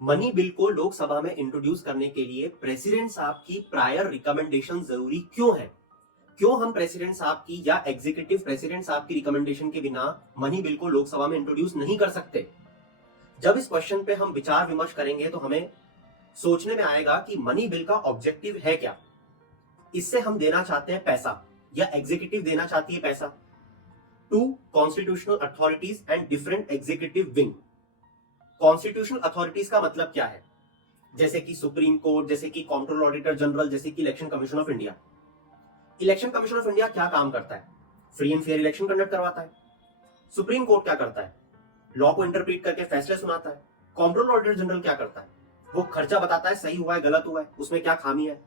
Money bill को लोकसभा में introduce करने के लिए प्रेसिडेंट साहब की प्रायर रिकमेंडेशन जरूरी क्यों है? क्यों हम प्रेसिडेंट साहब की या एग्जीक्यूटिव प्रेसिडेंट साहब की रिकमेंडेशन के बिना मनी बिल को लोकसभा में इंट्रोड्यूस नहीं कर सकते? जब इस क्वेश्चन पे हम विचार विमर्श करेंगे तो हमें सोचने में आएगा कि मनी बिल का ऑब्जेक्टिव है क्या। इससे हम देना चाहते हैं पैसा या एग्जीक्यूटिव देना चाहती है पैसा to constitutional authorities and different executive wing. Constitutional authorities का मतलब क्या है? जैसे कि सुप्रीम कोर्ट, जैसे कि कंट्रोलर ऑडिटर जनरल, जैसे कि election commission of India. Election commission of India क्या काम करता है? Free and fair election conduct करवाता है। सुप्रीम कोर्ट क्या करता है? लॉ को इंटरप्रीट करके फैसले सुनाता है। कंट्रोलर ऑडिटर जनरल क्या करता है? वो खर्चा बताता है, सही हुआ है, गलत हुआ है, उसमें क्या खामी है।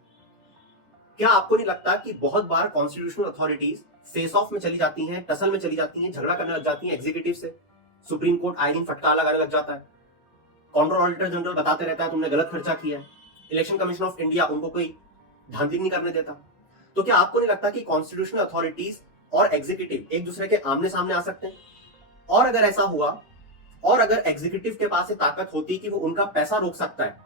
क्या आपको नहीं लगता कि बहुत बार कॉन्स्टिट्यूशनल अथॉरिटीज फेस ऑफ में चली जाती हैं, टसल में चली जाती हैं, झगड़ा करने लग जाती हैं एग्जीक्यूटिव से? सुप्रीम कोर्ट आए दिन फटकार लगाने लग जाता है। कंट्रोलर ऑडिटर जनरल बताते रहता है तुमने गलत खर्चा किया है। इलेक्शन कमीशन ऑफ इंडिया उनको कोई धांधली नहीं करने देता। तो क्या आपको नहीं लगता कि कॉन्स्टिट्यूशनल अथॉरिटीज और एग्जीक्यूटिव एक दूसरे के आमने सामने आ सकते हैं? और अगर ऐसा हुआ और अगर एग्जीक्यूटिव के पास ताकत होती कि वो उनका पैसा रोक सकता है,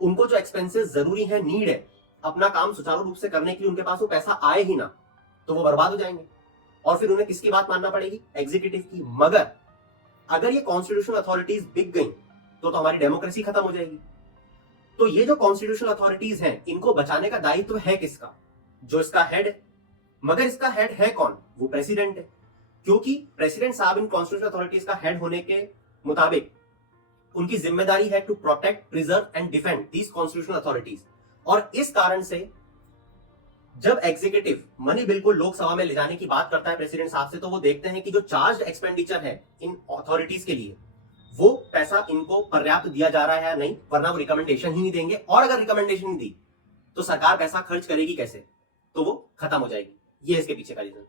उनको जो एक्सपेंसेस जरूरी है, नीड है, अपना काम सुचारू रूप से करने के लिए उनके पास वो पैसा आए ही ना, तो वो बर्बाद हो जाएंगे और फिर उन्हें किसकी बात मानना पड़ेगी? एग्जीक्यूटिव की। मगर अगर ये कॉन्स्टिट्यूशनल अथॉरिटीज बिक गई तो हमारी डेमोक्रेसी खत्म हो जाएगी। तो ये जो कॉन्स्टिट्यूशनल अथॉरिटीज हैं, इनको बचाने का दायित्व है किसका? जो इसका हेड है। मगर इसका हेड है कौन? वो प्रेसिडेंट है। क्योंकि प्रेसिडेंट साहब इन कॉन्स्टिट्यूशनल अथॉरिटीज का हेड होने के मुताबिक उनकी जिम्मेदारी है to protect, preserve and defend these constitutional authorities. और इस कारण से जब एग्जीक्यूटिव मनी बिल को लोकसभा में ले जाने की बात करता है प्रेसिडेंट साहब से, तो वो देखते हैं कि जो चार्ज एक्सपेंडिचर है इन अथॉरिटीज के लिए, वो पैसा इनको पर्याप्त दिया जा रहा है या नहीं, वरना वो रिकमेंडेशन ही नहीं देंगे। और अगर रिकमेंडेशन नहीं दी तो सरकार पैसा खर्च करेगी कैसे? तो वो खत्म हो जाएगी। ये इसके पीछे का रीजन।